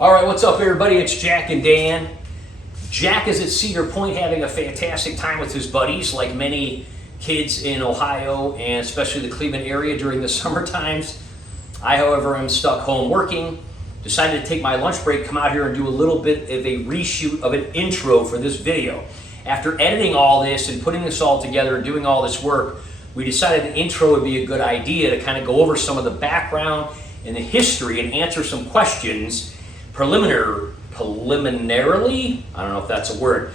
All right, what's up everybody? It's Jack and Dan. Jack is at Cedar Point having a fantastic time with his buddies, like many kids in Ohio and especially the Cleveland area during the summer times. I, however, am stuck home working. Decided to take my lunch break, come out here and do a little bit of a reshoot of an intro for this video. After editing all this and putting this all together and doing all this work, we decided an intro would be a good idea to kind of go over some of the background and the history and answer some questions preliminarily, I don't know if that's a word,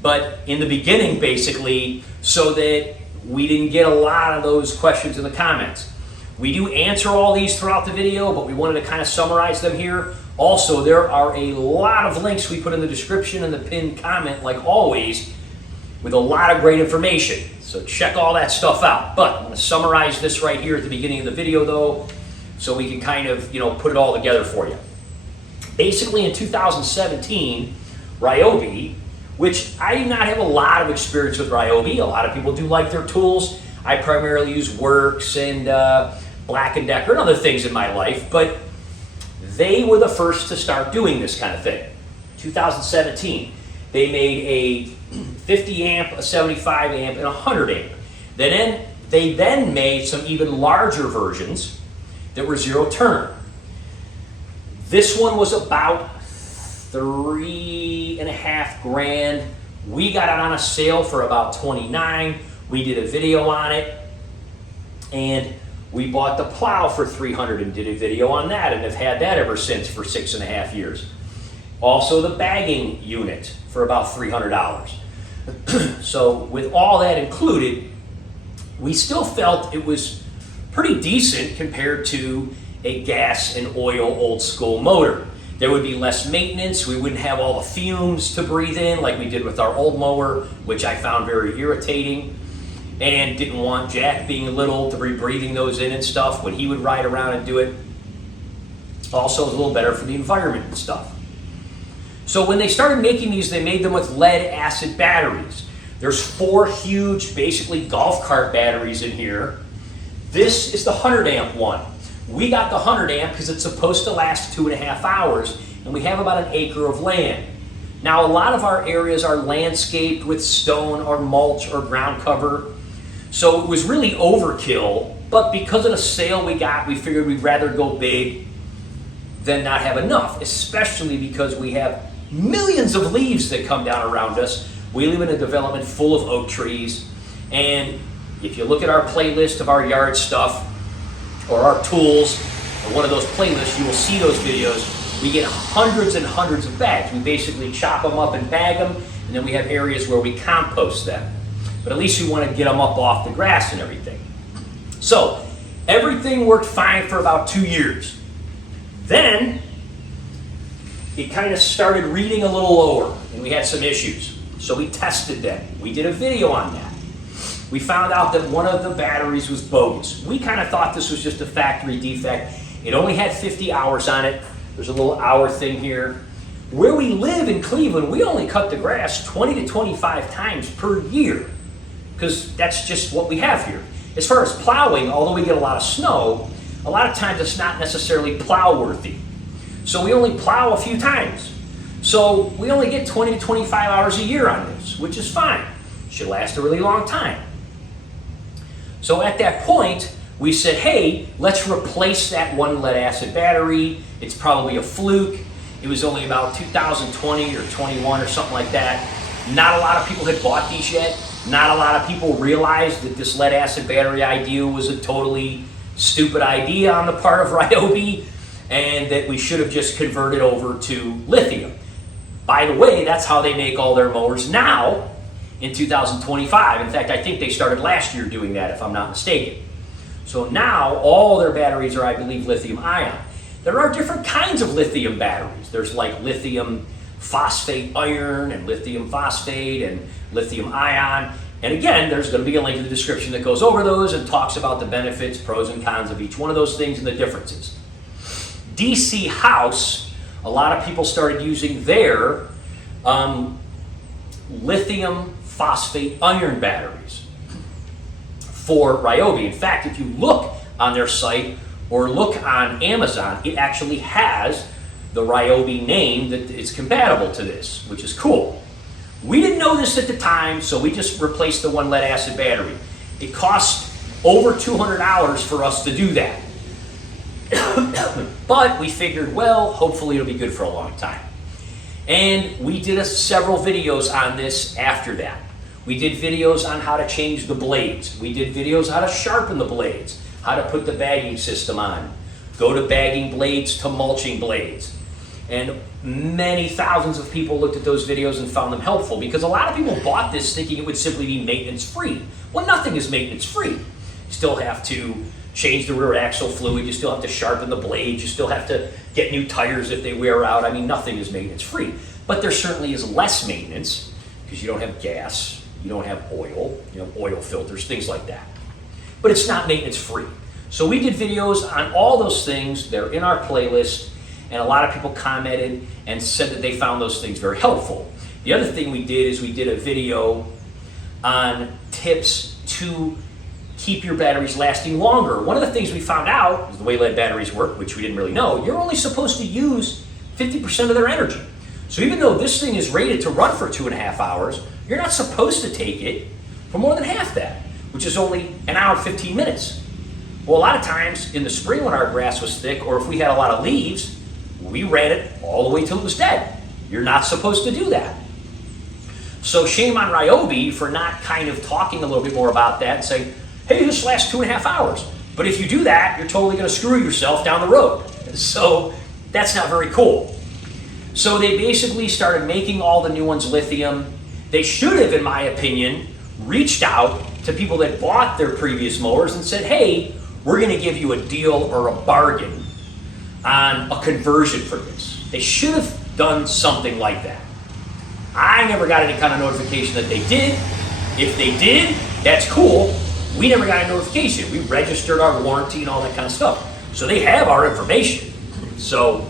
but in the beginning basically, so that we didn't get a lot of those questions in the comments. We do answer all these throughout the video, but we wanted to kind of summarize them here. Also, there are a lot of links we put in the description and the pinned comment, like always, with a lot of great information. So check all that stuff out. But I'm going to summarize this right here at the beginning of the video, though, so we can kind of, put it all together for you. Basically, in 2017, RYOBI, which I do not have a lot of experience with RYOBI. A lot of people do like their tools. I primarily use Works and Black & Decker and other things in my life, but they were the first to start doing this kind of thing. 2017, they made a 50 amp, a 75 amp, and a 100 amp. They then made some even larger versions that were zero turn. This one was about $3.5 grand. We got it on a sale for about $29. We did a video on it, and we bought the plow for $300 and did a video on that, and have had that ever since for 6.5 years. Also the bagging unit for about $300. So with all that included, we still felt it was pretty decent compared to a gas and oil old school motor. There would be less maintenance. We wouldn't have all the fumes to breathe in like we did with our old mower, which I found very irritating, and didn't want Jack being little to be breathing those in and stuff when he would ride around and do it. Also, it was a little better for the environment and stuff. So when they started making these, they made them with lead acid batteries. There's 4 huge, basically golf cart batteries in here. This is the 100 amp one. We got the 100 amp because it's supposed to last 2.5 hours, and we have about an acre of land. Now, a lot of our areas are landscaped with stone or mulch or ground cover, so it was really overkill, but because of the sale we got, we figured we'd rather go big than not have enough, especially because we have millions of leaves that come down around us. We live in a development full of oak trees, and if you look at our playlist of our yard stuff, or our tools, or one of those playlists, you will see those videos. We get hundreds and hundreds of bags. We basically chop them up and bag them, and then we have areas where we compost them. But at least we want to get them up off the grass and everything. So everything worked fine for about 2 years. Then it kind of started reading a little lower, and we had some issues. So we tested them. We did a video on that. We found out that one of the batteries was bogus. We kind of thought this was just a factory defect. It only had 50 hours on it. There's a little hour thing here. Where we live in Cleveland, we only cut the grass 20 to 25 times per year, because that's just what we have here. As far as plowing, although we get a lot of snow, a lot of times it's not necessarily plow worthy. So we only plow a few times. So we only get 20 to 25 hours a year on this, which is fine. Should last a really long time. So at that point, we said, hey, let's replace that one lead acid battery. It's probably a fluke. It was only about 2020 or 21 or something like that. Not a lot of people had bought these yet. Not a lot of people realized that this lead acid battery idea was a totally stupid idea on the part of RYOBI, and that we should have just converted over to lithium. By the way, that's how they make all their mowers now in 2025. In fact, I think they started last year doing that, if I'm not mistaken. So now all their batteries are, I believe, lithium ion. There are different kinds of lithium batteries. There's like lithium phosphate iron and lithium phosphate and lithium ion. And again, there's going to be a link in the description that goes over those and talks about the benefits, pros and cons of each one of those things and the differences. DC House, a lot of people started using their lithium phosphate iron batteries for RYOBI. In fact, if you look on their site or look on Amazon, it actually has the RYOBI name that it's compatible to this, which is cool. We didn't know this at the time, so we just replaced the one lead acid battery. It cost over $200 for us to do that. But we figured, well, hopefully it'll be good for a long time. And we did several videos on this after that. We did videos on how to change the blades. We did videos how to sharpen the blades, how to put the bagging system on, go to bagging blades to mulching blades. And many thousands of people looked at those videos and found them helpful, because a lot of people bought this thinking it would simply be maintenance free. Well, nothing is maintenance free. You still have to change the rear axle fluid, you still have to sharpen the blades, you still have to get new tires if they wear out. I mean, nothing is maintenance free. But there certainly is less maintenance, because you don't have gas, you don't have oil, you have oil filters, things like that. But it's not maintenance free. So we did videos on all those things. They're in our playlist, and a lot of people commented and said that they found those things very helpful. The other thing we did is we did a video on tips to keep your batteries lasting longer. One of the things we found out is the way lead batteries work, which we didn't really know, you're only supposed to use 50% of their energy. So even though this thing is rated to run for 2.5 hours, you're not supposed to take it for more than half that, which is only an hour and 15 minutes. Well, a lot of times in the spring when our grass was thick, or if we had a lot of leaves, we ran it all the way till it was dead. You're not supposed to do that. So shame on RYOBI for not kind of talking a little bit more about that and saying, hey, this lasts 2.5 hours. But if you do that, you're totally going to screw yourself down the road. So that's not very cool. So they basically started making all the new ones lithium. They should have, in my opinion, reached out to people that bought their previous mowers and said, hey, we're going to give you a deal or a bargain on a conversion for this. They should have done something like that. I never got any kind of notification that they did. If they did, that's cool. We never got a notification. We registered our warranty and all that kind of stuff. So they have our information. So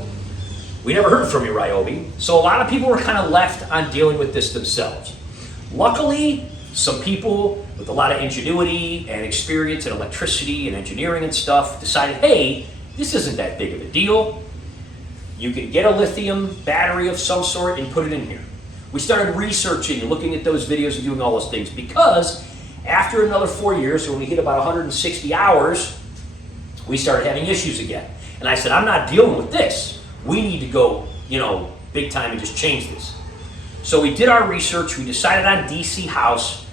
we never heard from you, RYOBI. So a lot of people were kind of left on dealing with this themselves. Luckily, some people with a lot of ingenuity and experience in electricity and engineering and stuff decided, hey, this isn't that big of a deal. You can get a lithium battery of some sort and put it in here. We started researching, looking at those videos and doing all those things, because after another 4 years, when we hit about 160 hours, we started having issues again. And I said, I'm not dealing with this. We need to go, big time and just change this. So we did our research. We decided on DC House.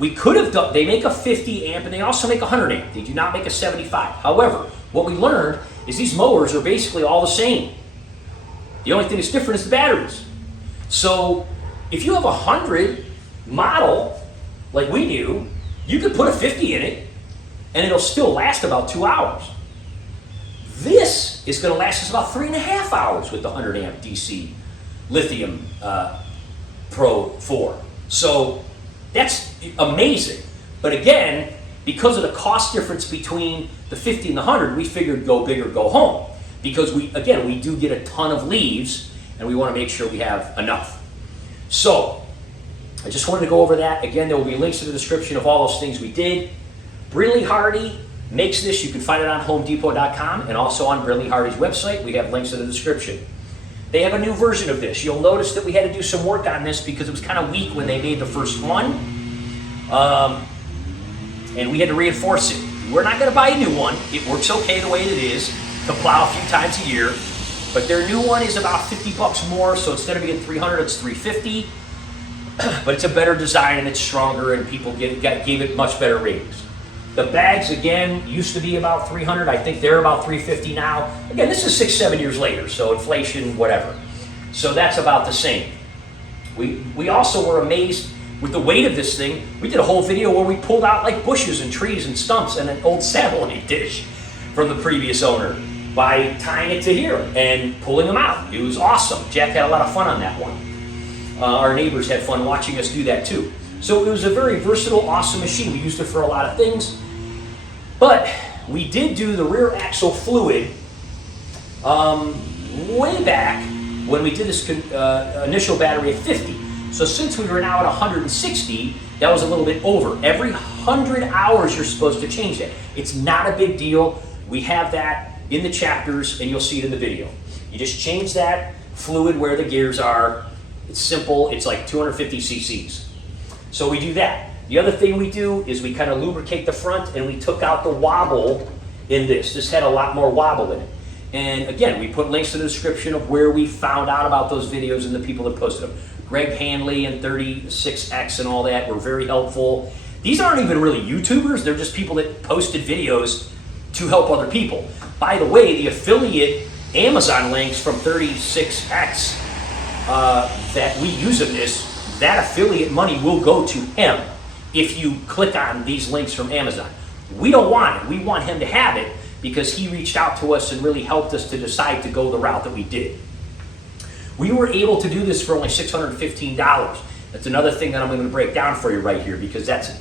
We could have done, they make a 50 amp and they also make a 100 amp. They do not make a 75. However, what we learned is these mowers are basically all the same. The only thing that's different is the batteries. So if you have a 100 model, like we do, you could put a 50 in it and it'll still last about 2 hours. This is going to last us about 3.5 hours with the 100 amp DC lithium Pro 4. So that's amazing. But again, because of the cost difference between the 50 and the 100, we figured go big or go home. Because we do get a ton of leaves and we want to make sure we have enough. So I just wanted to go over that. Again, there will be links in the description of all those things we did. Brinley-Hardy makes this. You can find it on homedepot.com and also on Brinley-Hardy's website. We have links in the description. They have a new version of this. You'll notice that we had to do some work on this because it was kind of weak when they made the first one. And we had to reinforce it. We're not going to buy a new one. It works okay the way it is to plow a few times a year. But their new one is about $50 more, so instead of being $300, it's $350. But it's a better design and it's stronger, and people gave it much better ratings. The bags, again, used to be about $300. I think they're about $350 now. Again, this is 6-7 years later, so inflation, whatever. So that's about the same. We also were amazed with the weight of this thing. We did a whole video where we pulled out like bushes and trees and stumps and an old satellite dish from the previous owner by tying it to here and pulling them out. It was awesome. Jack had a lot of fun on that one. Our neighbors had fun watching us do that too. So it was a very versatile, awesome machine. We used it for a lot of things. But we did do the rear axle fluid way back when we did this initial battery at 50. So since we were now at 160, that was a little bit over. Every 100 hours you're supposed to change that. It's not a big deal. We have that in the chapters and you'll see it in the video. You just change that fluid where the gears are. It's simple. It's like 250 cc's. So we do that. The other thing we do is we kind of lubricate the front, and we took out the wobble in this. This had a lot more wobble in it. And again, we put links in the description of where we found out about those videos and the people that posted them. Greg Hanley and 36X and all that were very helpful. These aren't even really YouTubers. They're just people that posted videos to help other people. By the way, the affiliate Amazon links from 36X that we use in this, that affiliate money will go to him if you click on these links from Amazon. We don't want it. We want him to have it because he reached out to us and really helped us to decide to go the route that we did. We were able to do this for only $615. That's another thing that I'm going to break down for you right here because that's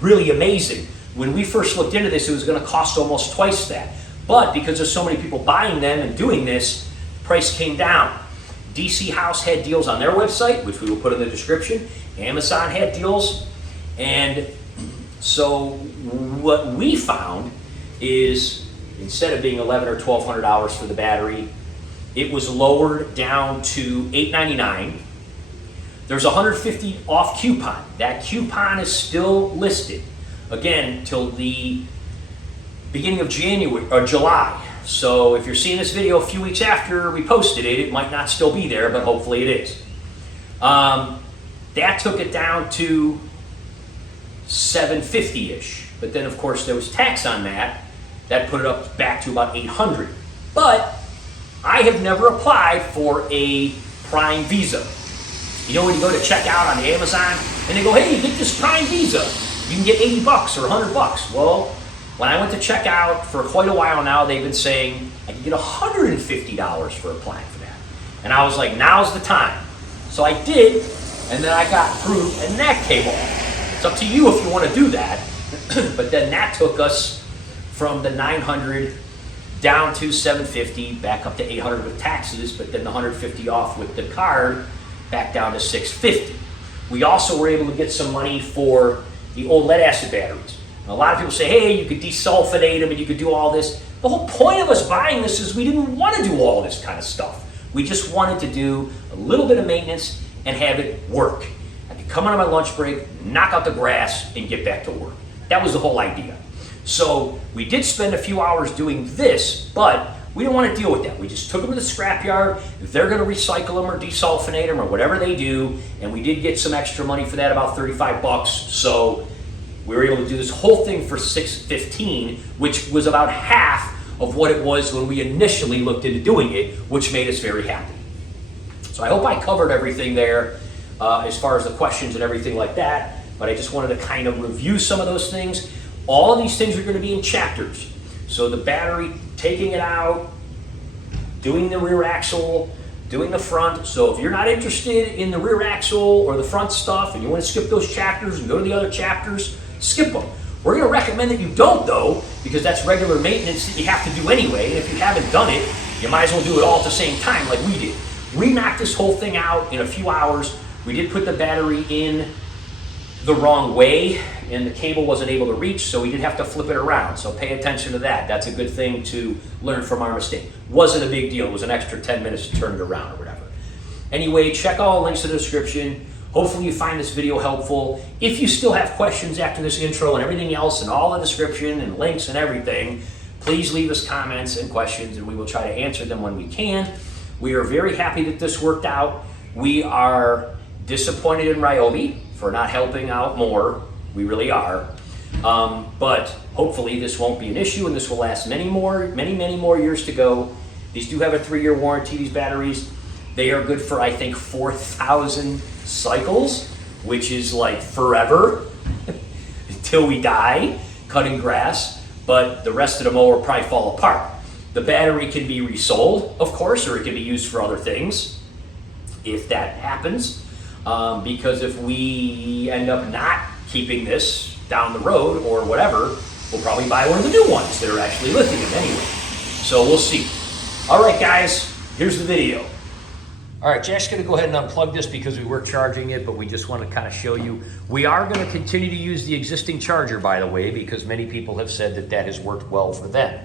really amazing. When we first looked into this, it was going to cost almost twice that. But because there's so many people buying them and doing this, the price came down. DC House had deals on their website, which we will put in the description. Amazon had deals. And so what we found is instead of being $1,100 or $1,200 for the battery, it was lowered down to $899. There's $150 off coupon. That coupon is still listed, again, till the beginning of January or July. So if you're seeing this video a few weeks after we posted it, it might not still be there, but hopefully it is. That took it down to $750-ish. But then, of course, there was tax on that. That put it up back to about $800. But I have never applied for a Prime Visa. You know when you go to check out on Amazon and they go, hey, get this Prime Visa. You can get $80 or $100. Well, when I went to check out for quite a while now, they've been saying I can get $150 for applying for that. And I was like, now's the time. So I did, and then I got approved, and that came off. It's up to you if you want to do that. But then that took us from the $900 down to $750, back up to $800 with taxes, but then the $150 off with the card, back down to $650. We also were able to get some money for the old lead acid batteries. A lot of people say, hey, you could desulfonate them and you could do all this. The whole point of us buying this is we didn't want to do all this kind of stuff. We just wanted to do a little bit of maintenance and have it work. I could come on my lunch break, knock out the grass, and get back to work. That was the whole idea. So we did spend a few hours doing this, but we didn't want to deal with that. We just took them to the scrapyard. They're going to recycle them or desulfonate them or whatever they do, and we did get some extra money for that, about $35. So we were able to do this whole thing for $615, which was about half of what it was when we initially looked into doing it, which made us very happy. So I hope I covered everything there as far as the questions and everything like that, but I just wanted to kind of review some of those things. All of these things are going to be in chapters. So the battery, taking it out, doing the rear axle, doing the front. So if you're not interested in the rear axle or the front stuff and you want to skip those chapters and go to the other chapters, skip them. We're going to recommend that you don't, though, because that's regular maintenance that you have to do anyway. And if you haven't done it, you might as well do it all at the same time like we did. We knocked this whole thing out in a few hours. We did put the battery in the wrong way, and the cable wasn't able to reach, so we did have to flip it around. So pay attention to that. That's a good thing to learn from our mistake. Wasn't a big deal. It was an extra 10 minutes to turn it around or whatever. Anyway, check all the links in the description. Hopefully you find this video helpful. If you still have questions after this intro and everything else and all the description and links and everything, please leave us comments and questions and we will try to answer them when we can. We are very happy that this worked out. We are disappointed in RYOBI for not helping out more. We really are. But hopefully this won't be an issue and this will last many more years to go. These do have a 3-year warranty, these batteries. They are good for, I think, 4,000 cycles, which is like forever until we die cutting grass, but the rest of the mower will probably fall apart. The battery can be resold, of course, or it can be used for other things if that happens, because if we end up not keeping this down the road or whatever, we'll probably buy one of the new ones that are actually lithium anyway. So we'll see. All right, guys, here's the video. All right, Jack's gonna go ahead and unplug this because we were charging it, but we just want to kind of show you. We are gonna continue to use the existing charger, by the way, because many people have said that that has worked well for them.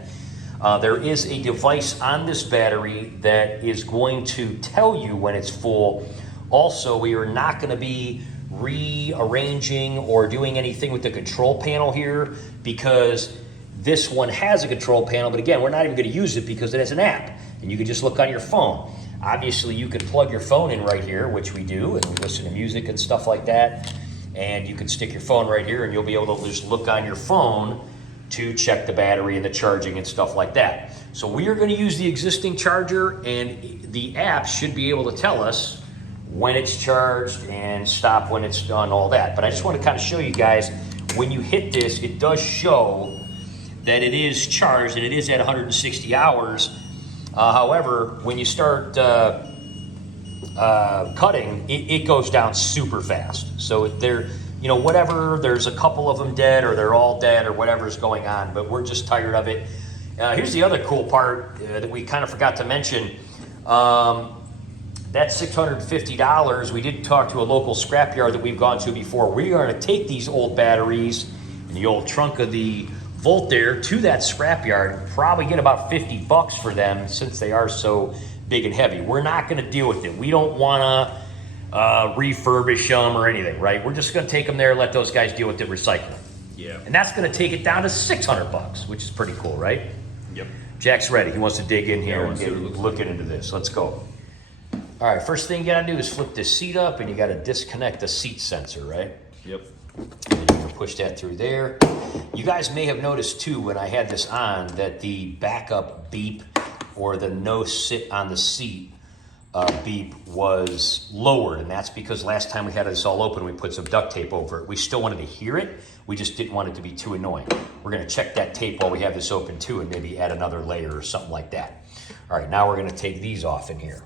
There is a device on this battery that is going to tell you when it's full. Also, we are not going to be rearranging or doing anything with the control panel here because this one has a control panel, but again, we're not even going to use it because it has an app and you can just look on your phone. Obviously, you can plug your phone in right here, which we do, and we listen to music and stuff like that. And you can stick your phone right here and you'll be able to just look on your phone to check the battery and the charging and stuff like that. So we are going to use the existing charger, and the app should be able to tell us when it's charged and stop when it's done, all that. But I just want to kind of show you guys, when you hit this, it does show that it is charged and it is at 160 hours. However, when you start cutting, it goes down super fast. So there, you know, whatever, there's a couple of them dead or they're all dead or whatever's going on, but we're just tired of it. Here's the other cool part that we kind of forgot to mention. That's $650. We did talk to a local scrapyard that we've gone to before. We are going to take these old batteries and the old trunk of the Volt there to that scrapyard, probably get about 50 bucks for them since they are so big and heavy. We're not going to deal with it. We don't want to refurbish them or anything, right? We're just going to take them there and let those guys deal with the recycling. Yeah. And that's going to take it down to 600 bucks, which is pretty cool, right? Yep. Jack's ready. He wants to dig in here and Yeah, get looking into this. Let's go. All right, first thing you got to do is flip this seat up and you got to disconnect the seat sensor, right? Yep. And you can push that through there. You guys may have noticed too, when I had this on, that the backup beep or the no sit on the seat beep was lowered, and that's because last time we had this all open, we put some duct tape over it. We still wanted to hear it, we just didn't want it to be too annoying. We're gonna check that tape while we have this open too, and maybe add another layer or something like that. All right, now we're gonna take these off in here.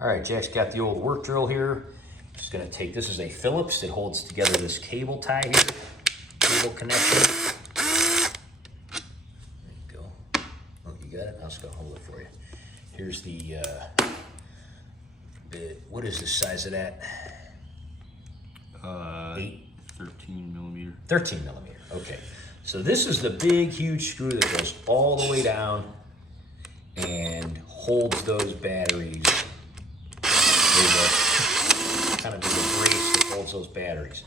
All right, Jack's got the old work drill here. Just gonna take, this is a Phillips that holds together this cable tie here, cable connection. There you go. Oh, you got it? I was gonna hold it for you. Here's the what is the size of that? 13 millimeter. 13 millimeter, okay. So this is the big, huge screw that goes all the way down and holds those batteries. There you go. Kind of the brace that holds those batteries.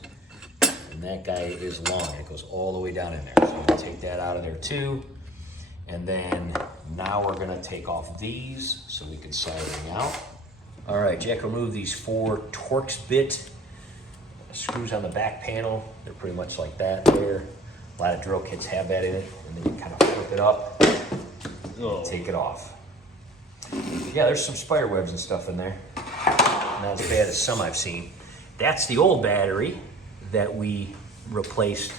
And that guy is long, it goes all the way down in there. So I'm gonna take that out of there too. And then now we're gonna take off these so we can slide them out. All right, Jack removed these 4 Torx bit screws on the back panel. They're pretty much like that there. A lot of drill kits have that in it. And then you kind of flip it up and take it off. Yeah, there's some spider webs and stuff in there. Not as bad as some I've seen. That's the old battery that we replaced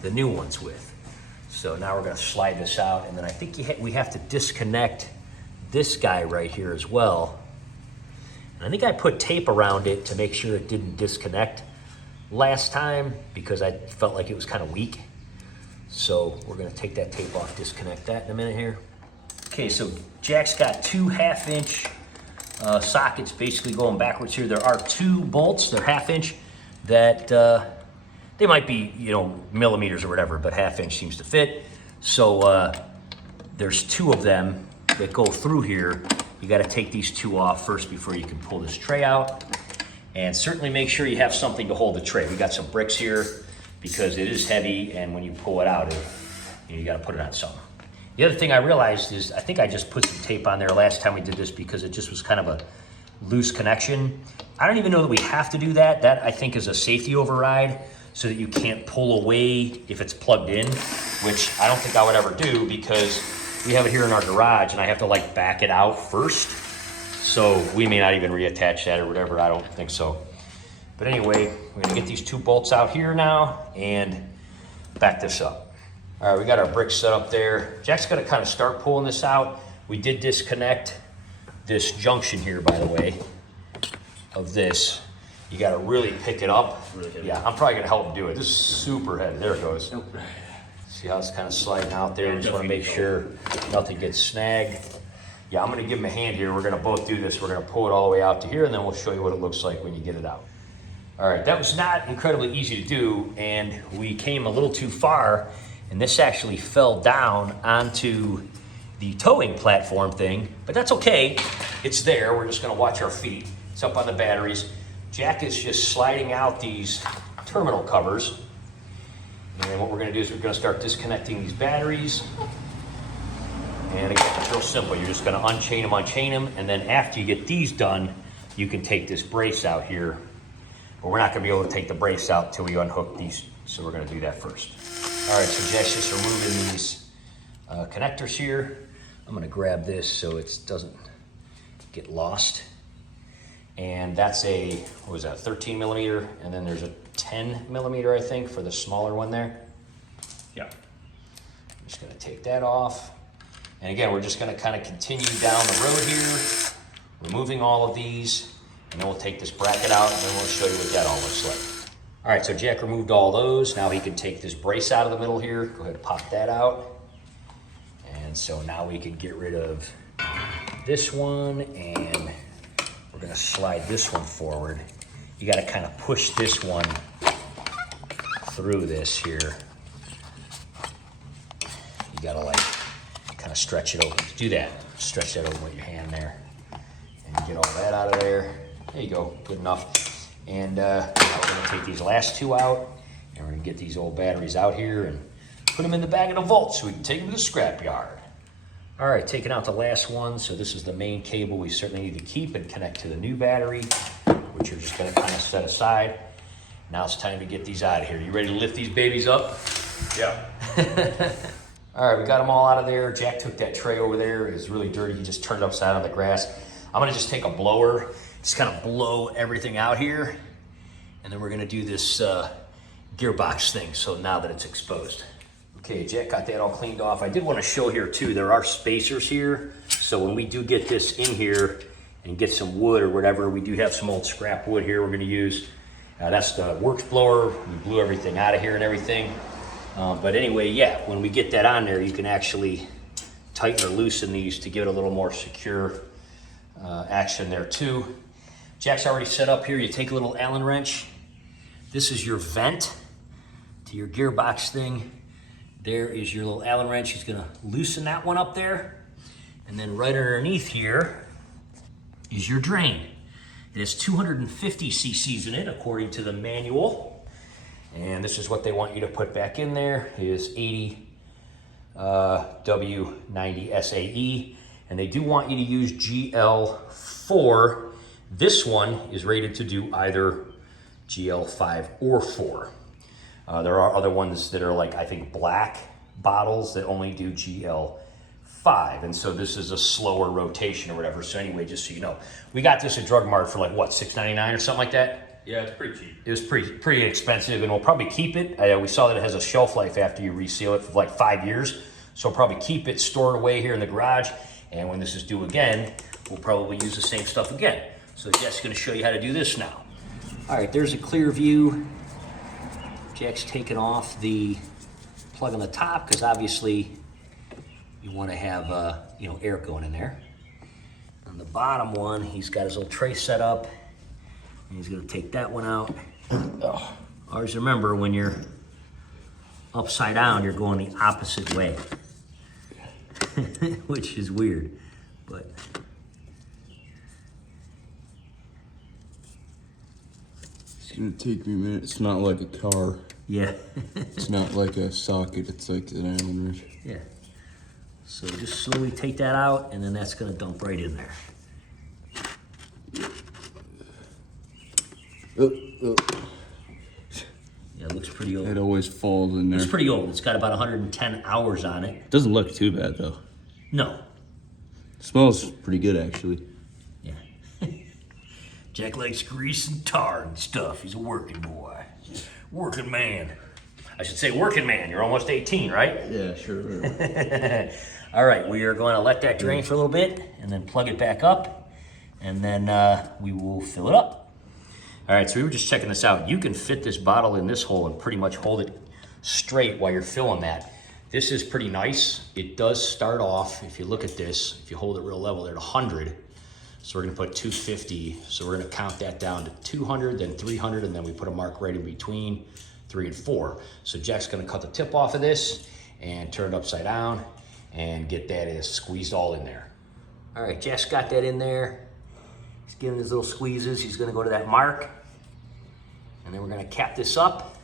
the new ones with. So now we're gonna slide this out, and then I think we have to disconnect this guy right here as well. And I think I put tape around it to make sure it didn't disconnect last time because I felt like it was kind of weak. So we're gonna take that tape off, disconnect that in a minute here. Okay, so Jack's got 2 half-inch sockets basically going backwards here. There are 2 bolts, they're half-inch, that they might be, you know, millimeters or whatever, but half-inch seems to fit. So there's 2 of them that go through here. You got to take these 2 off first before you can pull this tray out. And certainly make sure you have something to hold the tray. We got some bricks here because it is heavy, and when you pull it out, you got to put it on something. The other thing I realized is I think I just put some tape on there last time we did this because it just was kind of a loose connection. I don't even know that we have to do that. That I think is a safety override so that you can't pull away if it's plugged in, which I don't think I would ever do because we have it here in our garage and I have to like back it out first. So we may not even reattach that or whatever, I don't think so. But anyway, we're gonna get these 2 bolts out here now and back this up. All right, we got our bricks set up there. Jack's gonna kind of start pulling this out. We did disconnect this junction here, by the way, of this. You gotta really pick it up. Really yeah, I'm probably gonna help him do it. This is super heavy, there it goes. Nope. See how it's kind of sliding out there? Just wanna make sure nothing gets snagged. Yeah, I'm gonna give him a hand here. We're gonna both do this. We're gonna pull it all the way out to here and then we'll show you what it looks like when you get it out. All right, that was not incredibly easy to do and we came a little too far And this actually fell down onto the towing platform thing, but that's okay. It's there. We're just gonna watch our feet. It's up on the batteries. Jack is just sliding out these terminal covers. And what we're gonna do is we're gonna start disconnecting these batteries. And again, it's real simple. You're just gonna unchain them, and then after you get these done, you can take this brace out here. But we're not gonna be able to take the brace out until we unhook these, so we're gonna do that first. All right, so Jack's just removing these connectors here. I'm gonna grab this so it doesn't get lost. And that's a, what was that, 13 millimeter, and then there's a 10 millimeter, I think, for the smaller one there. Yeah. I'm just gonna take that off. And again, we're just gonna kind of continue down the road here, removing all of these, and then we'll take this bracket out, and then we'll show you what that all looks like. All right, so Jack removed all those. Now he can take this brace out of the middle here. Go ahead and pop that out. And so now we can get rid of this one, and we're gonna slide this one forward. You gotta kind of push this one through this here. You gotta like kind of stretch it open. Do that. Stretch that open with your hand there. And get all that out of there. There you go. Good enough. And now we're going to take these last two out. And we're going to get these old batteries out here and put them in the back of the vault so we can take them to the scrapyard. All right, taking out the last one. So this is the main cable we certainly need to keep and connect to the new battery, which you're just going to kind of set aside. Now it's time to get these out of here. You ready to lift these babies up? Yeah. All right, we got them all out of there. Jack took that tray over there. It was really dirty. He just turned it upside on the grass. I'm gonna just take a blower, just kind of blow everything out here. And then we're gonna do this gearbox thing, so now that it's exposed. Okay, Jack got that all cleaned off. I did wanna show here too, there are spacers here. So when we do get this in here and get some wood or whatever, we do have some old scrap wood here we're gonna use. That's the works blower. We blew everything out of here and everything. But anyway, yeah, when we get that on there, you can actually tighten or loosen these to give it a little more secure action there too. Jack's already set up here. You take a little Allen wrench. This is your vent to your gearbox thing. There is your little Allen wrench. He's gonna loosen that one up there. And then right underneath here is your drain. It has 250 cc's in it, according to the manual. And this is what they want you to put back in there, is 80 W90 SAE. And they do want you to use GL4. This one is rated to do either GL5 or 4. There are other ones that are like, I think, black bottles that only do GL5. And so this is a slower rotation or whatever. So anyway, just so you know, we got this at Drug Mart for like, what, $6.99 or something like that? Yeah, it's pretty cheap. It was pretty expensive, and we'll probably keep it. We saw that it has a shelf life after you reseal it for like 5 years. So we'll probably keep it stored away here in the garage. And when this is due again, we'll probably use the same stuff again. So Jack's gonna show you how to do this now. All right, there's a clear view. Jack's taking off the plug on the top because obviously you wanna have air going in there. On the bottom one, he's got his little tray set up. And he's gonna take that one out. Oh. Always remember, when you're upside down, you're going the opposite way. Which is weird, but. It's gonna take me a minute. It's not like a car. Yeah. It's not like a socket, it's like an Allen wrench. Yeah. So just slowly take that out, and then that's gonna dump right in there. Yeah, it looks pretty old. It always falls in there. It's pretty old. It's got about 110 hours on it. Doesn't look too bad though. No. It smells pretty good actually. Yeah. Jack likes grease and tar and stuff. He's a working boy. Working man. I should say working man. You're almost 18, right? Yeah, sure. All right, we are going to let that drain for a little bit and then plug it back up, and then we will fill it up. All right, so we were just checking this out. You can fit this bottle in this hole and pretty much hold it straight while you're filling that. This is pretty nice. It does start off, if you look at this, if you hold it real level, they're at 100. So we're gonna put 250. So we're gonna count that down to 200, then 300, and then we put a mark right in between 3 and 4. So Jack's gonna cut the tip off of this, and turn it upside down and get that squeezed all in there. All right, Jack's got that in there. He's giving his little squeezes. He's gonna go to that mark, and then we're gonna cap this up,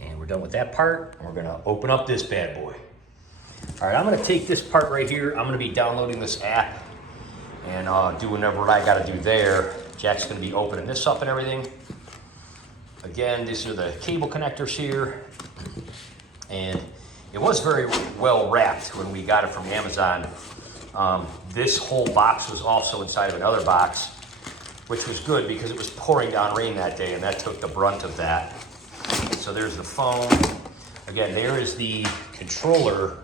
and we're done with that part, and we're gonna open up this bad boy. All right, I'm gonna take this part right here. I'm gonna be downloading this app and do whatever I gotta do there. Jack's gonna be opening this up and everything. Again, these are the cable connectors here, and it was very well wrapped when we got it from Amazon. This whole box was also inside of another box, which was good because it was pouring down rain that day, and that took the brunt of that. So there's the phone. Again, there is the controller.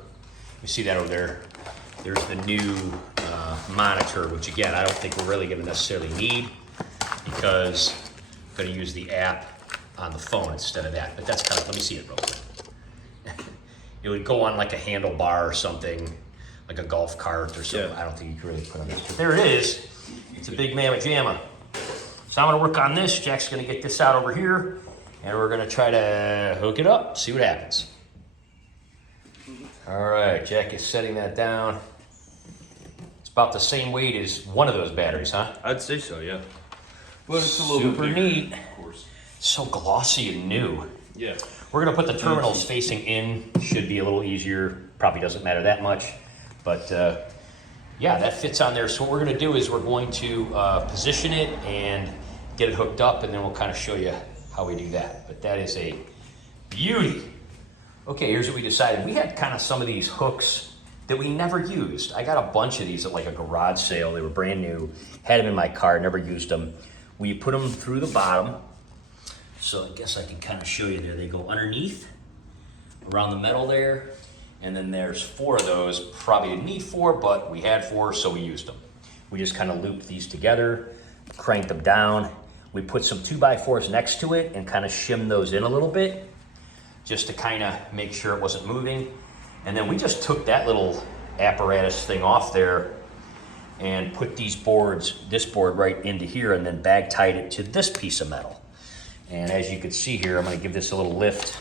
You see that over there? There's the new monitor, which again, I don't think we're really gonna necessarily need because I'm gonna use the app on the phone instead of that. But that's kind of, let me see it real quick. It would go on like a handlebar or something, like a golf cart or something. Yeah. I don't think you can really put on this. But there it is. It's a big mamma jamma. So I'm gonna work on this. Jack's gonna get this out over here, and we're gonna try to hook it up, see what happens. All right, Jack is setting that down. It's about the same weight as one of those batteries, huh? I'd say so, yeah. But it's a little super bit bigger, neat. Of course. So glossy and new. Yeah. We're gonna put the terminals facing in. Should be a little easier. Probably doesn't matter that much, but yeah, that fits on there. So what we're gonna do is we're going to position it and get it hooked up, and then we'll kind of show you how we do that. But that is a beauty. Okay, here's what we decided. We had kind of some of these hooks that we never used. I got a bunch of these at like a garage sale. They were brand new. Had them in my car, never used them. We put them through the bottom. So I guess I can kind of show you there. They go underneath, around the metal there. And then there's 4 of those. Probably didn't need 4, but we had 4, so we used them. We just kind of looped these together, cranked them down. We put some 2x4s next to it and kind of shimmed those in a little bit, just to kind of make sure it wasn't moving. And then we just took that little apparatus thing off there and put these boards, this board right into here, and then bag tied it to this piece of metal. And as you can see here, I'm gonna give this a little lift.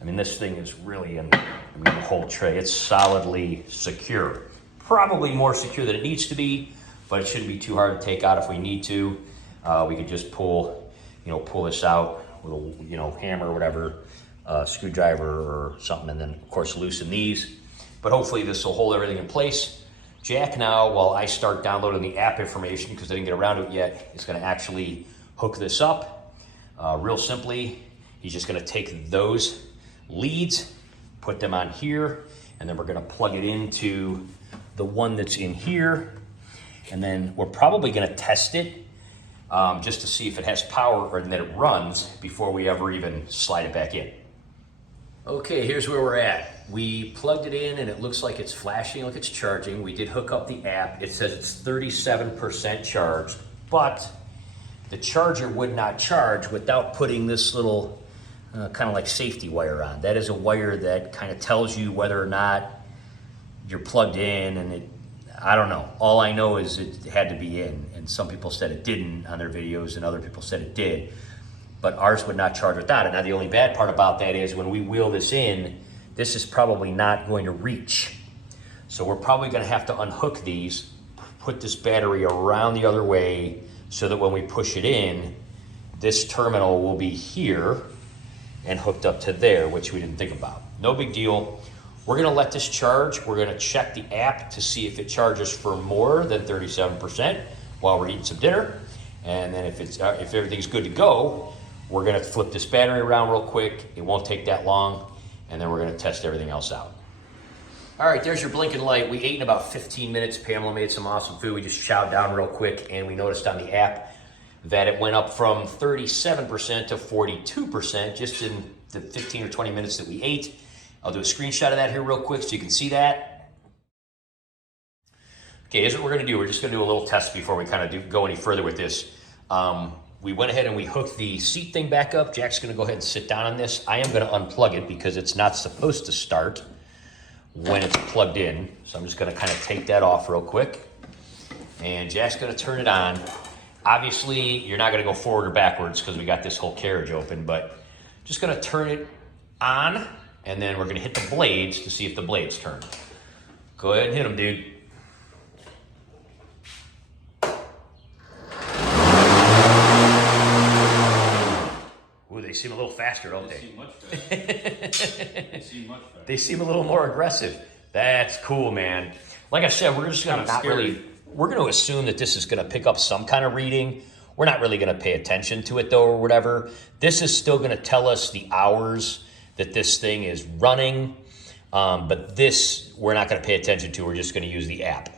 I mean, this thing is really in the whole tray. It's solidly secure. Probably more secure than it needs to be, but it shouldn't be too hard to take out if we need to. We could just pull this out with a, hammer or whatever, screwdriver or something, and then of course loosen these. But hopefully this will hold everything in place. Jack now, while I start downloading the app information, because I didn't get around to it yet, is gonna actually hook this up. Real simply, he's just gonna take those leads, put them on here, and then we're gonna plug it into the one that's in here. And then we're probably gonna test it just to see if it has power or that it runs before we ever even slide it back in. Okay, here's where we're at. We plugged it in and it looks like it's flashing, like it's charging. We did hook up the app. It says it's 37% charged, but the charger would not charge without putting this little kind of like safety wire on. That is a wire that kind of tells you whether or not you're plugged in, and I don't know. All I know is it had to be in, and some people said it didn't on their videos and other people said it did, but ours would not charge without it. Now the only bad part about that is when we wheel this in, this is probably not going to reach. So we're probably gonna have to unhook these, put this battery around the other way so that when we push it in, this terminal will be here and hooked up to there, which we didn't think about. No big deal. We're gonna let this charge. We're gonna check the app to see if it charges for more than 37% while we're eating some dinner. And then if everything's good to go, we're gonna flip this battery around real quick. It won't take that long. And then we're gonna test everything else out. All right, there's your blinking light. We ate in about 15 minutes. Pamela made some awesome food. We just chowed down real quick, and we noticed on the app that it went up from 37% to 42% just in the 15 or 20 minutes that we ate. I'll do a screenshot of that here real quick so you can see that. Okay, here's what we're gonna do. We're just gonna do a little test before we kind of go any further with this. We went ahead and we hooked the seat thing back up. Jack's gonna go ahead and sit down on this. I am gonna unplug it because it's not supposed to start when it's plugged in. So I'm just gonna kind of take that off real quick. And Jack's gonna turn it on. Obviously, you're not gonna go forward or backwards because we got this whole carriage open, but just gonna turn it on and then we're gonna hit the blades to see if the blades turn. Go ahead and hit them, dude. Ooh, they seem a little faster, don't they? They seem much faster. They seem much faster. They seem a little more aggressive. That's cool, man. Like I said, we're just gonna we're gonna assume that this is gonna pick up some kind of reading. We're not really gonna pay attention to it though or whatever. This is still gonna tell us the hours that this thing is running. But this, we're not gonna pay attention to. We're just gonna use the app.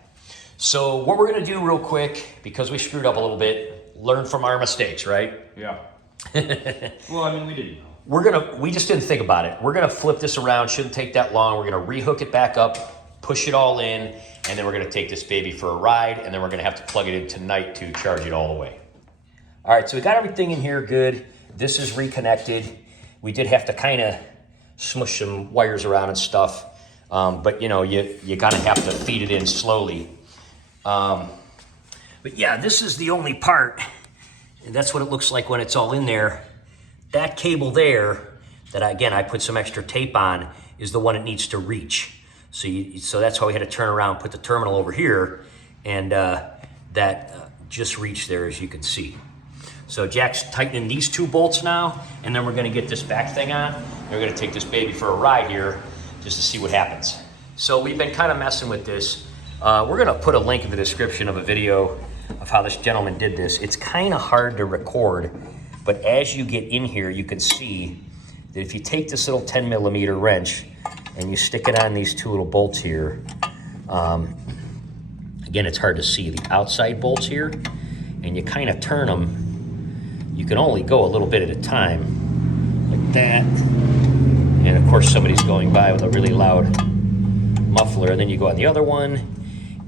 So what we're gonna do real quick, because we screwed up a little bit, learn from our mistakes, right? Yeah. Well, I mean, we didn't know. We just didn't think about it. We're gonna flip this around, shouldn't take that long. We're gonna rehook it back up, push it all in, and then we're gonna take this baby for a ride, and then we're gonna have to plug it in tonight to charge it all the way. All right, so we got everything in here good. This is reconnected. We did have to kind of smush some wires around and stuff, but you know, you're gonna have to feed it in slowly. But yeah, this is the only part, and that's what it looks like when it's all in there. That cable there, that I put some extra tape on, is the one it needs to reach. So that's why we had to turn around, put the terminal over here, and that just reached there, as you can see. So Jack's tightening these two bolts now, and then we're gonna get this back thing on. And we're gonna take this baby for a ride here, just to see what happens. So we've been kind of messing with this. We're gonna put a link in the description of a video of how this gentleman did this. It's kind of hard to record, but as you get in here, you can see that if you take this little 10mm wrench and you stick it on these two little bolts here, again, it's hard to see the outside bolts here, and you kind of turn them. You can only go a little bit at a time, like that. And of course, somebody's going by with a really loud muffler, and then you go on the other one.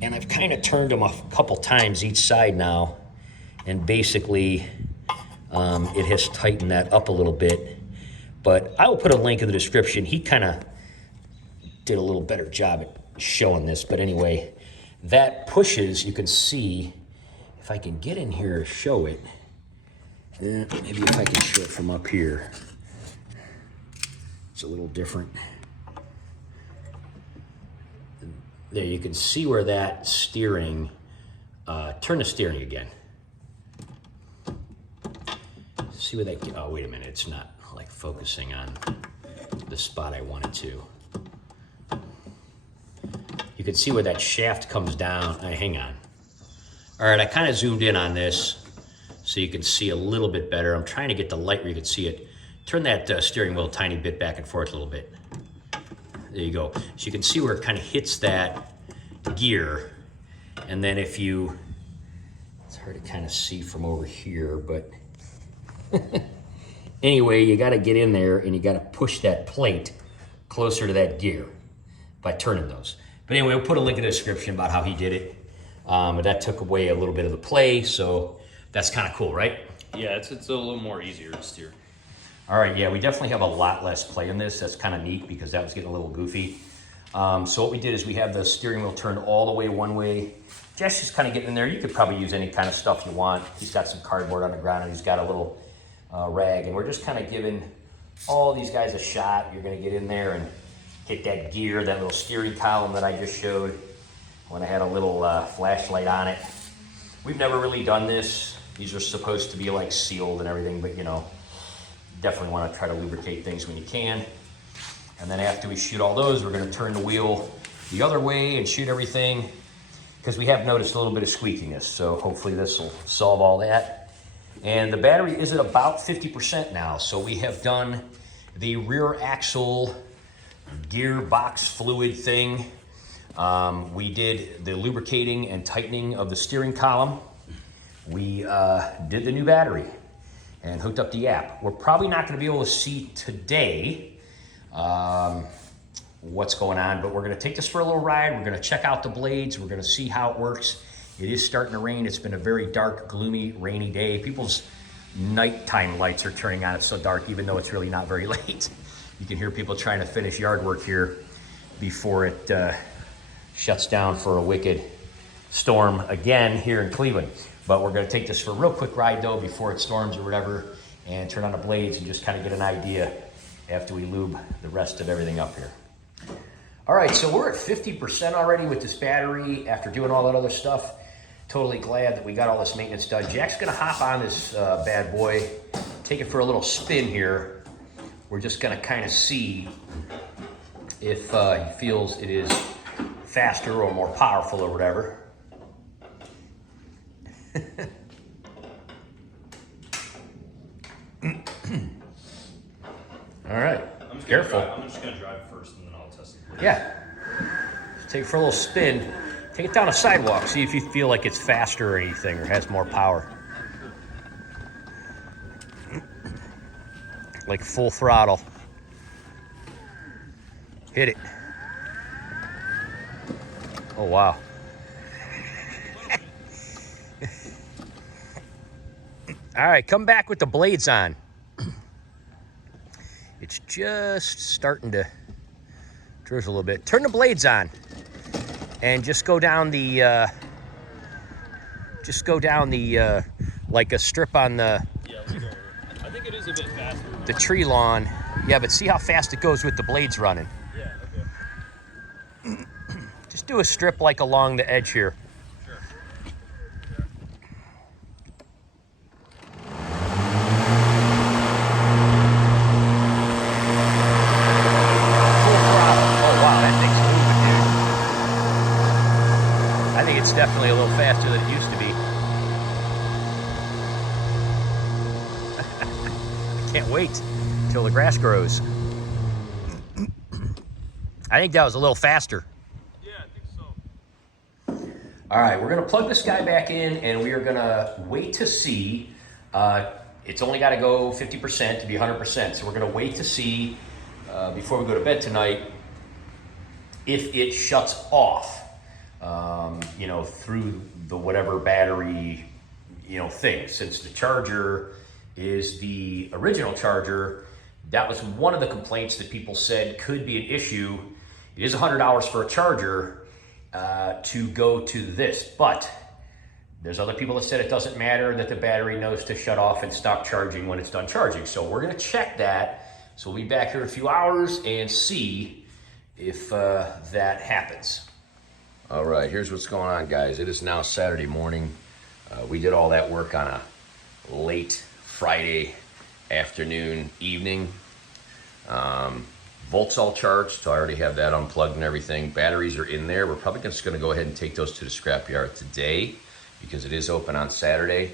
And I've kind of turned them a couple times each side now, and basically it has tightened that up a little bit. But I will put a link in the description. He kind of did a little better job at showing this. But anyway, that pushes, you can see, if I can get in here to show it, maybe if I can show it from up here. It's a little different. There, you can see where that steering, turn the steering again. See where that, oh, wait a minute, it's not like focusing on the spot I wanted to. You can see where that shaft comes down. Hang on. All right, I kind of zoomed in on this so you can see a little bit better. I'm trying to get the light where you can see it. Turn that steering wheel a tiny bit back and forth a little bit. There you go. So you can see where it kind of hits that gear. And then if you, it's hard to kind of see from over here, but anyway, you got to get in there and you got to push that plate closer to that gear by turning those. But anyway, we'll put a link in the description about how he did it. But that took away a little bit of the play, so that's kind of cool, right? Yeah, it's a little more easier to steer. All right, yeah, we definitely have a lot less play in this. That's kind of neat because that was getting a little goofy. So what we did is we have the steering wheel turned all the way one way. Jeff's just kind of getting in there. You could probably use any kind of stuff you want. He's got some cardboard on the ground and he's got a little rag, and we're just kind of giving all these guys a shot. You're gonna get in there and hit that gear, that little steering column that I just showed when I had a little flashlight on it. We've never really done this. These are supposed to be like sealed and everything, but you know, definitely want to try to lubricate things when you can. And then after we shoot all those, we're going to turn the wheel the other way and shoot everything, because we have noticed a little bit of squeakiness. So hopefully this will solve all that. And the battery is at about 50% now. So we have done the rear axle gearbox fluid thing. We did the lubricating and tightening of the steering column. We did the new battery and hooked up the app. We're probably not going to be able to see today what's going on, but we're going to take this for a little ride. We're going to check out the blades. We're going to see how it works. It is starting to rain. It's been a very dark, gloomy, rainy day. People's nighttime lights are turning on. It's so dark, even though it's really not very late. You can hear people trying to finish yard work here before it shuts down for a wicked storm again here in Cleveland. But we're going to take this for a real quick ride though before it storms or whatever, and turn on the blades and just kind of get an idea after we lube the rest of everything up here. All right, so we're at 50% already with this battery after doing all that other stuff. Totally glad that we got all this maintenance done. Jack's gonna hop on this bad boy, take it for a little spin here. We're just gonna kind of see if he feels it is faster or more powerful or whatever. All right, careful. I'm just gonna drive first and then I'll test it. Yeah, just take it for a little spin. Take it down a sidewalk, see if you feel like it's faster or anything or has more power. Like full throttle. Hit it. Oh, wow. All right, come back with the blades on. It's just starting to drizzle a little bit. Turn the blades on and just go down the, like a strip on the, Yeah, let's go over. I think it is a bit faster. the tree lawn. Yeah, but see how fast it goes with the blades running. Yeah, okay. Just do a strip like along the edge here. Sure. Full throttle. Oh wow, that thing's moving, dude. I think it's definitely a little faster than it used to be. I can't wait until the grass grows. I think that was a little faster. Yeah, I think so. All right, we're gonna plug this guy back in and we are gonna wait to see. It's only gotta go 50% to be 100%. So we're gonna wait to see before we go to bed tonight if it shuts off, you know, through the whatever battery, you know, thing. Since the charger is the original charger, that was one of the complaints that people said could be an issue. It is $100 for a charger to go to this, but there's other people that said it doesn't matter, that the battery knows to shut off and stop charging when it's done charging. So we're gonna check that. So we'll be back here in a few hours and see if that happens. All right, here's what's going on, guys. It is now Saturday morning. We did all that work on a late Friday afternoon, evening. Volt's all charged, so I already have that unplugged and everything. Batteries are in there. We're probably just gonna go ahead and take those to the scrapyard today because it is open on Saturday.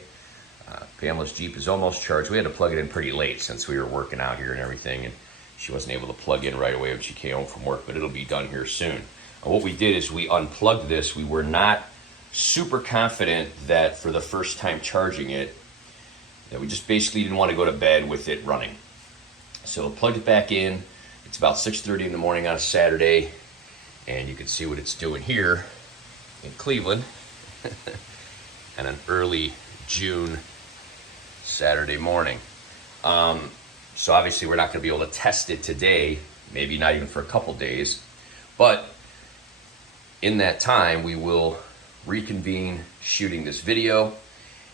Pamela's Jeep is almost charged. We had to plug it in pretty late since we were working out here and everything, and she wasn't able to plug in right away when she came home from work, but it'll be done here soon. And what we did is we unplugged this. We were not super confident that for the first time charging it, that we just basically didn't want to go to bed with it running. So plugged it back in. It's about 6:30 in the morning on a Saturday, and you can see what it's doing here in Cleveland on an early June Saturday morning. So obviously we're not going to be able to test it today, maybe not even for a couple days, but in that time we will reconvene shooting this video,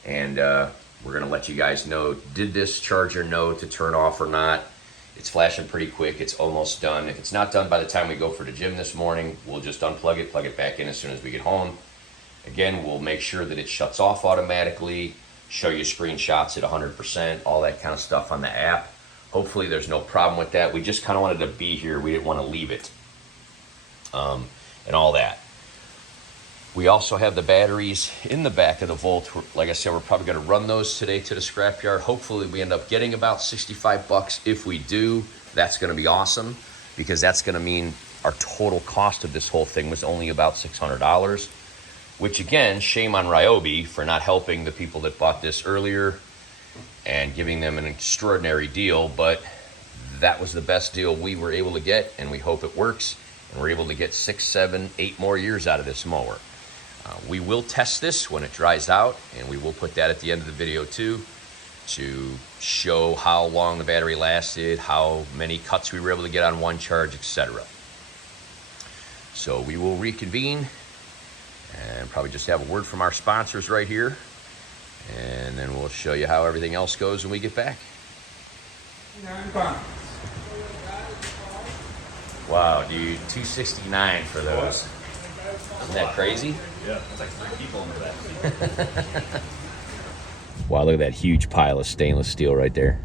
and we're going to let you guys know, did this charger know to turn off or not? It's flashing pretty quick. It's almost done. If it's not done by the time we go for the gym this morning, we'll just unplug it, plug it back in as soon as we get home. Again, we'll make sure that it shuts off automatically, show you screenshots at 100%, all that kind of stuff on the app. Hopefully there's no problem with that. We just kind of wanted to be here. We didn't want to leave it, and all that. We also have the batteries in the back of the Volt. Like I said, we're probably going to run those today to the scrapyard. Hopefully we end up getting about 65 bucks. If we do, that's going to be awesome, because that's going to mean our total cost of this whole thing was only about $600, which again, shame on RYOBI for not helping the people that bought this earlier and giving them an extraordinary deal, but that was the best deal we were able to get, and we hope it works, and we're able to get 6, 7, 8 more years out of this mower. We will test this when it dries out, and we will put that at the end of the video too, to show how long the battery lasted, how many cuts we were able to get on one charge, etc. So we will reconvene and probably just have a word from our sponsors right here, and then we'll show you how everything else goes when we get back. 9 pounds. Wow, dude, $269 for those. Isn't that crazy? Yeah, it's like 3 people in the back. Wow, look at that huge pile of stainless steel right there.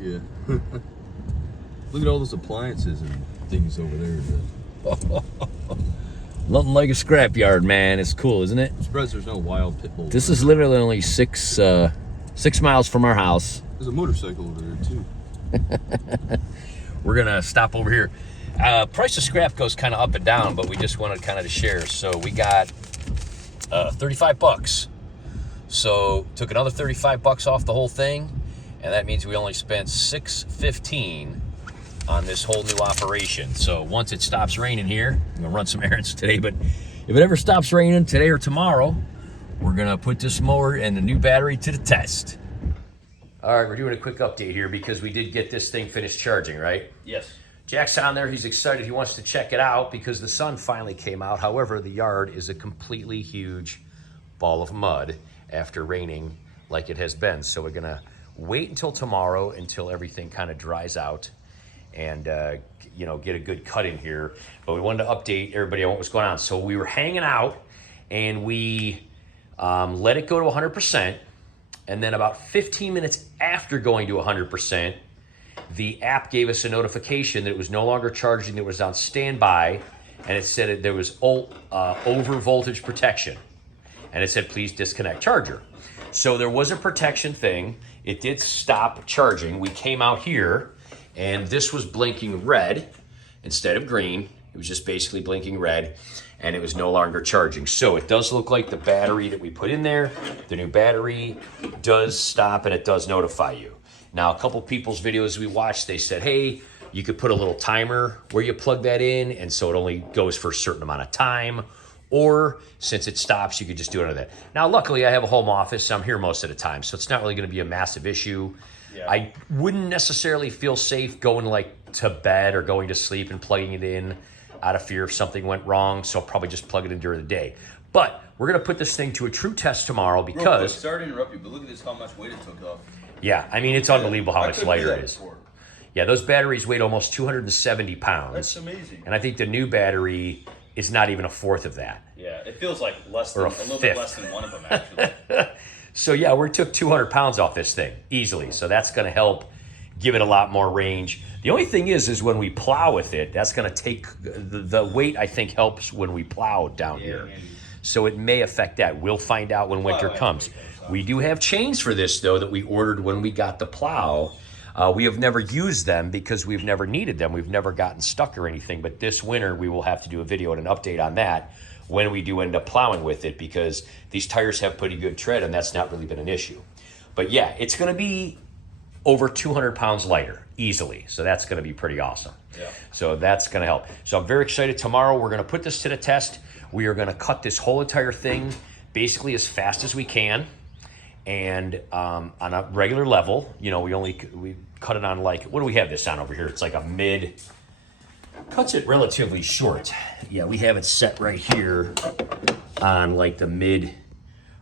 Yeah. Look at all those appliances and things over there. Nothing like a scrapyard, man. It's cool, isn't it? I'm surprised there's no wild pit bulls. This is literally only 6 miles from our house. There's a motorcycle over there too. We're gonna stop over here. Price of scrap goes kind of up and down, but we just wanted kind of to share. So we got 35 bucks. So took another 35 bucks off the whole thing, and that means we only spent $6.15 on this whole new operation. So once it stops raining here, I'm gonna run some errands today, but if it ever stops raining today or tomorrow, we're gonna put this mower and the new battery to the test. All right, we're doing a quick update here because we did get this thing finished charging, right? Yes. Jack's on there, he's excited, he wants to check it out because the sun finally came out. However, the yard is a completely huge ball of mud after raining like it has been. So we're gonna wait until tomorrow until everything kind of dries out and you know, get a good cut in here. But we wanted to update everybody on what was going on. So we were hanging out and we let it go to 100%. And then about 15 minutes after going to 100%, the app gave us a notification that it was no longer charging, that it was on standby, and it said that there was over voltage protection. And it said, please disconnect charger. So there was a protection thing. It did stop charging. We came out here, and this was blinking red instead of green. It was just basically blinking red, and it was no longer charging. So it does look like the battery that we put in there, the new battery, does stop and it does notify you. Now, a couple people's videos we watched, they said, hey, you could put a little timer where you plug that in, and so it only goes for a certain amount of time. Or since it stops, you could just do it under that. Now, luckily, I have a home office, so I'm here most of the time, so it's not really gonna be a massive issue. Yeah. I wouldn't necessarily feel safe going like to bed or going to sleep and plugging it in out of fear if something went wrong, so I'll probably just plug it in during the day. But we're gonna put this thing to a true test tomorrow Real quick, because, sorry to interrupt you, but look at this, how much weight it took off. yeah, I mean, it's unbelievable how I much couldn't do lighter that it is. before. Yeah, those batteries weighed almost 270 pounds. That's amazing. And I think the new battery is not even a fourth of that. Yeah, it feels like less Or than a a little fifth. bit less than one of them actually. So yeah, we took 200 pounds off this thing easily. So that's gonna help give it a lot more range. The only thing is when we plow with it, that's gonna take, the weight I think helps when we plow down here. handy. So it may affect that. We'll find out when winter Plow comes. actually goes up. We do have chains for this though that we ordered when we got the plow. We have never used them because we've never needed them. We've never gotten stuck or anything, but this winter we will have to do a video and an update on that when we do end up plowing with it, because these tires have pretty good tread and that's not really been an issue. But yeah, it's gonna be over 200 pounds lighter, easily. So that's gonna be pretty awesome. Yeah. So that's gonna help. So I'm very excited. Tomorrow we're gonna put this to the test. We are gonna cut this whole entire thing basically as fast as we can. And on a regular level, you know, we cut it on like, what do we have this on over here? It's like a mid, cuts it relatively short. Yeah, we have it set right here on like the mid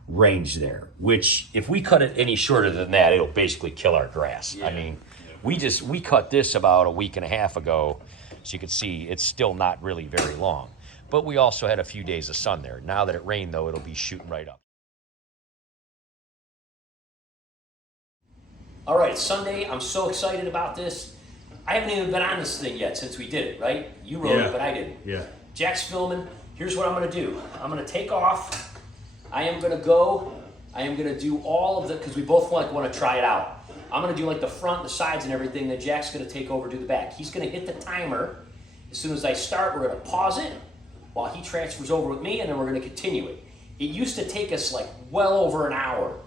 range there, which if we cut it any shorter than that, it'll basically kill our grass. I mean, we cut this about a week and a half ago, so you can see it's still not really very long. But we also had a few days of sun there. Now that it rained though, it'll be shooting right up. All right, Sunday, I'm so excited about this. I haven't even been on this thing yet since we did it, right? You rode it, but I didn't. Yeah. Jack's filming. Here's what I'm gonna do. I'm gonna take off. I am gonna do all of the, because we both wanna try it out. I'm gonna do like the front, the sides and everything, then Jack's gonna take over, do the back. He's gonna hit the timer. As soon as I start, we're gonna pause it while he transfers over with me, and then we're gonna continue it. It used to take us like well over an hour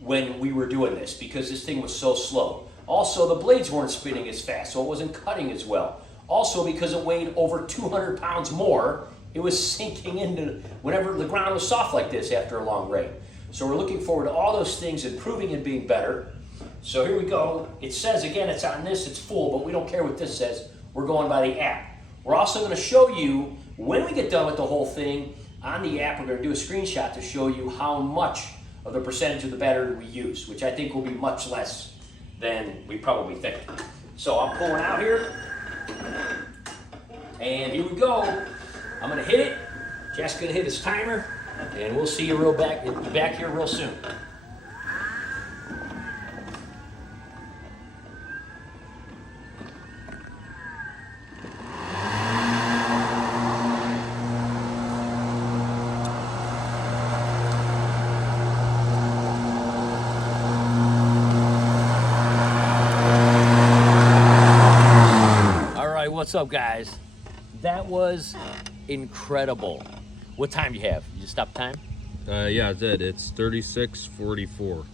when we were doing this because this thing was so slow. Also, the blades weren't spinning as fast, so it wasn't cutting as well. Also, because it weighed over 200 pounds more, it was sinking into whenever the ground was soft like this after a long rain. So we're looking forward to all those things improving and being better. So here we go. It says, again, it's on this, it's full, but we don't care what this says. We're going by the app. We're also gonna show you, when we get done with the whole thing, on the app, we're gonna do a screenshot to show you how much of the percentage of the battery we use, which I think will be much less than we probably think. So I'm pulling out here. And here we go. I'm gonna hit it. Jack's gonna hit his timer, and we'll see you back here real soon. What's up, guys? That was incredible. What time do you have? You just stop time? Yeah, it's it. It's 36:44.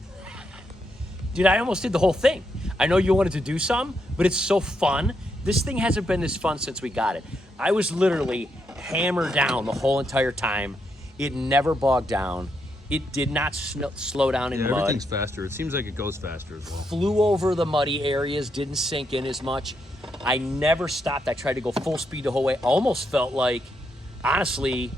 Dude, I almost did the whole thing. I know you wanted to do some, but it's so fun. This thing hasn't been this fun since we got it. I was literally hammered down the whole entire time. It never bogged down. It did not slow down in mud. Everything's faster. It seems like it goes faster as well. Flew over the muddy areas, didn't sink in as much. I never stopped. I tried to go full speed the whole way. I almost felt like, honestly,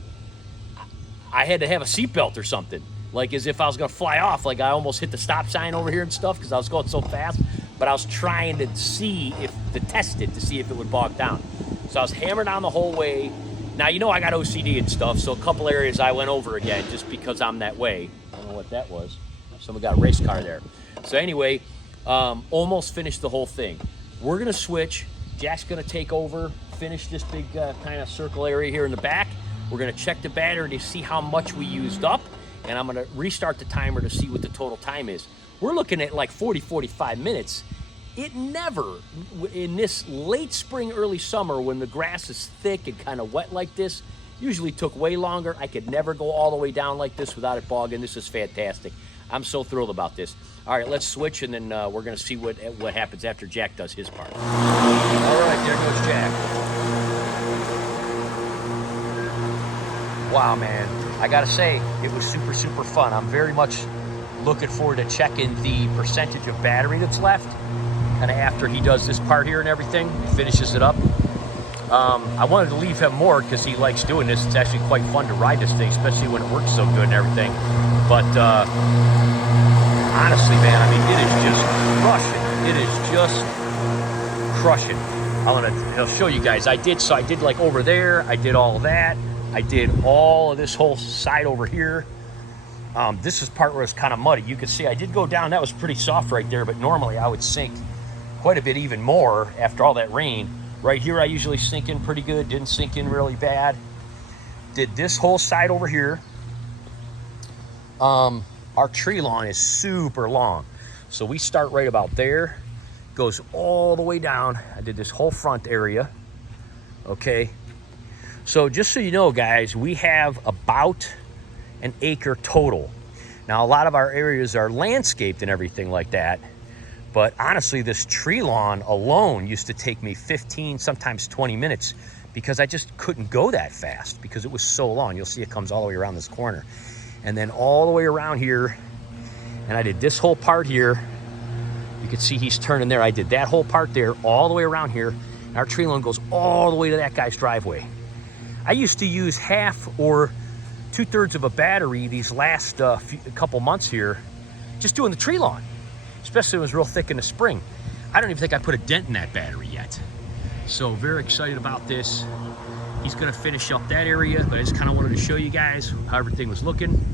I had to have a seatbelt or something. Like as if I was gonna fly off. Like I almost hit the stop sign over here and stuff because I was going so fast. But I was trying to test it to see if it would bog down. So I was hammered down the whole way. Now, you know I got OCD and stuff, so a couple areas I went over again just because I'm that way. I don't know what that was. Someone got a race car there. So anyway, almost finished the whole thing. We're gonna switch. Jack's gonna take over, finish this big kind of circle area here in the back. We're gonna check the battery to see how much we used up, and I'm gonna restart the timer to see what the total time is. We're looking at like 45 minutes. It never, in this late spring, early summer, when the grass is thick and kind of wet like this, usually took way longer. I could never go all the way down like this without it bogging. This is fantastic. I'm so thrilled about this. All right, let's switch, and then we're going to see what happens after Jack does his part. All right, there goes Jack. Wow, man. I got to say, it was super, super fun. I'm very much looking forward to checking the percentage of battery that's left. And after he does this part here and everything, he finishes it up. I wanted to leave him more because he likes doing this. It's actually quite fun to ride this thing, especially when it works so good and everything. But honestly, man, I mean, it is just crushing. I'll show you guys. I did like over there. I did all of that. I did all of this whole side over here. This is part where it's kind of muddy. You can see I did go down. That was pretty soft right there, but normally I would sink quite a bit even more after all that rain. Right here I usually sink in pretty good, didn't sink in really bad. Did this whole side over here. Our tree lawn is super long. So we start right about there, goes all the way down. I did this whole front area, okay? So just so you know, guys, we have about an acre total. Now, a lot of our areas are landscaped and everything like that. But honestly, this tree lawn alone used to take me 15, sometimes 20 minutes because I just couldn't go that fast because it was so long. You'll see it comes all the way around this corner. And then all the way around here, and I did this whole part here. You can see he's turning there. I did that whole part there, all the way around here. And our tree lawn goes all the way to that guy's driveway. I used to use half or 2/3 of a battery these last couple months here just doing the tree lawn. Especially when it was real thick in the spring. I don't even think I put a dent in that battery yet. So very excited about this. He's gonna finish up that area, but I just kind of wanted to show you guys how everything was looking.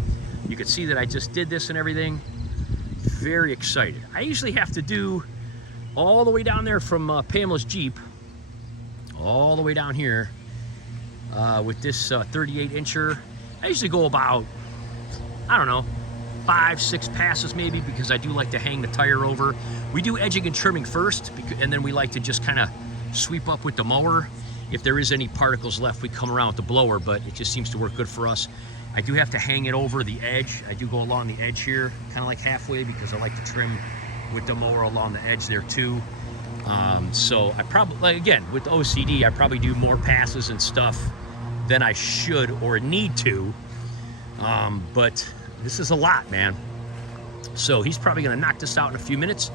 You can see that I just did this and everything. Very excited. I usually have to do all the way down there from Pamela's Jeep, all the way down here with this 38-incher. I usually go about, I don't know, 5-6 passes maybe, because I do like to hang the tire over. We do edging and trimming first, and then we like to just kind of sweep up with the mower. If there is any particles left, we come around with the blower, but it just seems to work good for us. I do have to hang it over the edge. I do go along the edge here, kind of like halfway, because I like to trim with the mower along the edge there too. So I probably, like, again, with the OCD, I probably do more passes and stuff than I should or need to. But this is a lot, man. So he's probably gonna knock this out in a few minutes.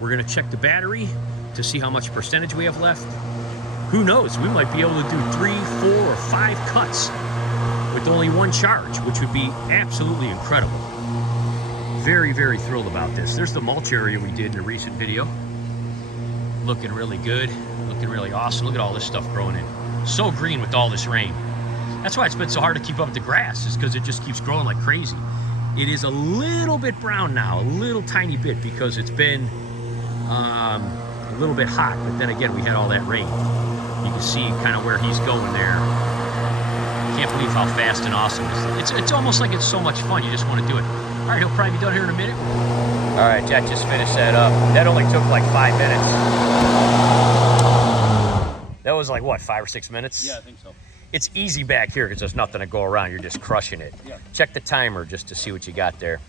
We're gonna check the battery to see how much percentage we have left. Who knows, we might be able to do 3, 4, or 5 cuts with only one charge, which would be absolutely incredible. Very, very thrilled about this. There's the mulch area we did in a recent video. Looking really good, looking really awesome. Look at all this stuff growing in. So green with all this rain. That's why it's been so hard to keep up with the grass, is because it just keeps growing like crazy. It is a little bit brown now, a little tiny bit, because it's been a little bit hot, but then again, we had all that rain. You can see kind of where he's going there. Can't believe how fast and awesome it is. It's almost like it's so much fun, you just want to do it. All right, he'll probably be done here in a minute. All right, Jack just finished that up. That only took like 5 minutes. That was like, what, 5 or 6 minutes? Yeah, I think so. It's easy back here because there's nothing to go around. You're just crushing it. Yeah. Check the timer just to see what you got there.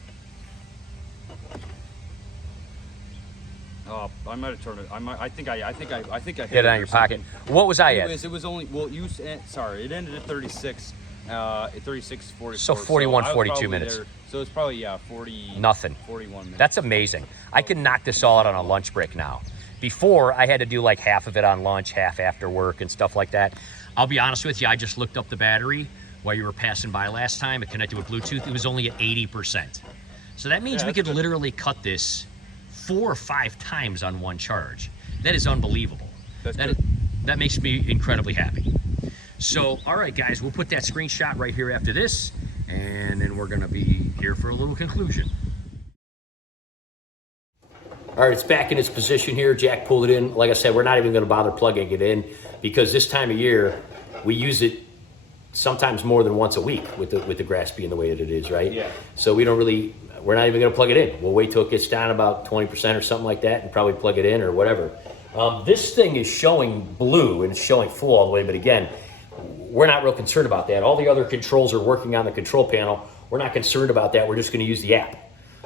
Oh, I might have turned it. I think I hit Get it on your pocket. What was I at? Anyways, it was only, well, you said, sorry, it ended at 36, at 36:44. So 41, I was 42 probably minutes. there. So it's probably, yeah, 40. Nothing. 41 minutes. That's amazing. I can knock this all out on a lunch break now. Before, I had to do like half of it on lunch, half after work and stuff like that. I'll be honest with you, I just looked up the battery while you were passing by last time. It connected with Bluetooth. It was only at 80%. So that means we could literally cut this 4 or 5 times on one charge. That is unbelievable. That makes me incredibly happy. So, all right, guys, we'll put that screenshot right here after this, and then we're going to be here for a little conclusion. All right, it's back in its position here. Jack pulled it in. Like I said, we're not even going to bother plugging it in because this time of year, we use it sometimes more than once a week with the grass being the way that it is, right? Yeah. So we're not even going to plug it in. We'll wait till it gets down about 20% or something like that and probably plug it in or whatever. This thing is showing blue and it's showing full all the way, but again, we're not real concerned about that. All the other controls are working on the control panel. We're not concerned about that. We're just going to use the app.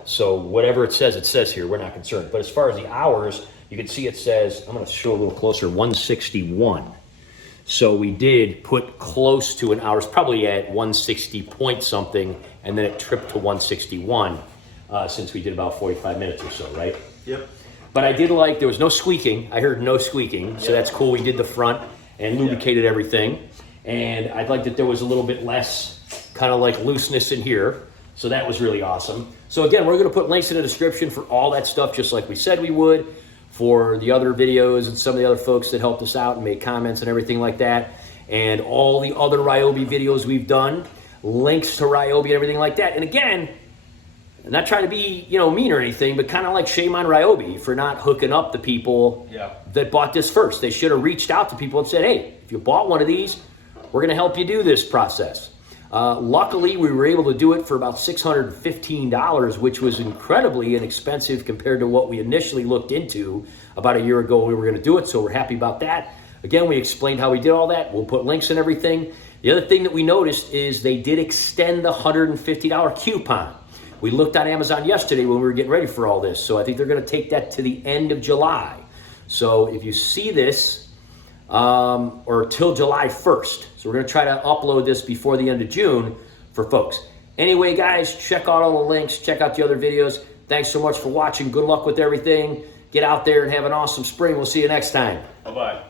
So whatever it says here, we're not concerned. But as far as the hours, you can see it says, I'm going to show a little closer, 161. So we did put close to an hour, it's probably at 160 point something, and then it tripped to 161 since we did about 45 minutes or so, right? Yep. But I did like, there was no squeaking. I heard no squeaking, so that's cool. We did the front and lubricated everything. And I liked that there was a little bit less kind of like looseness in here. So that was really awesome. So again, we're going to put links in the description for all that stuff, just like we said we would, for the other videos and some of the other folks that helped us out and made comments and everything like that. And all the other RYOBI videos we've done, links to RYOBI and everything like that. And again, I'm not trying to be, mean or anything, but kind of like shame on RYOBI for not hooking up the people that bought this first. They should have reached out to people and said, hey, if you bought one of these, we're going to help you do this process. Luckily, we were able to do it for about $615, which was incredibly inexpensive compared to what we initially looked into about a year ago when we were going to do it, so we're happy about that. Again, we explained how we did all that. We'll put links and everything. The other thing that we noticed is they did extend the $150 coupon. We looked on Amazon yesterday when we were getting ready for all this, so I think they're going to take that to the end of July. So if you see this, or till July 1st. So we're going to try to upload this before the end of June for folks. Anyway, guys, check out all the links. Check out the other videos. Thanks so much for watching. Good luck with everything. Get out there and have an awesome spring. We'll see you next time. Bye-bye.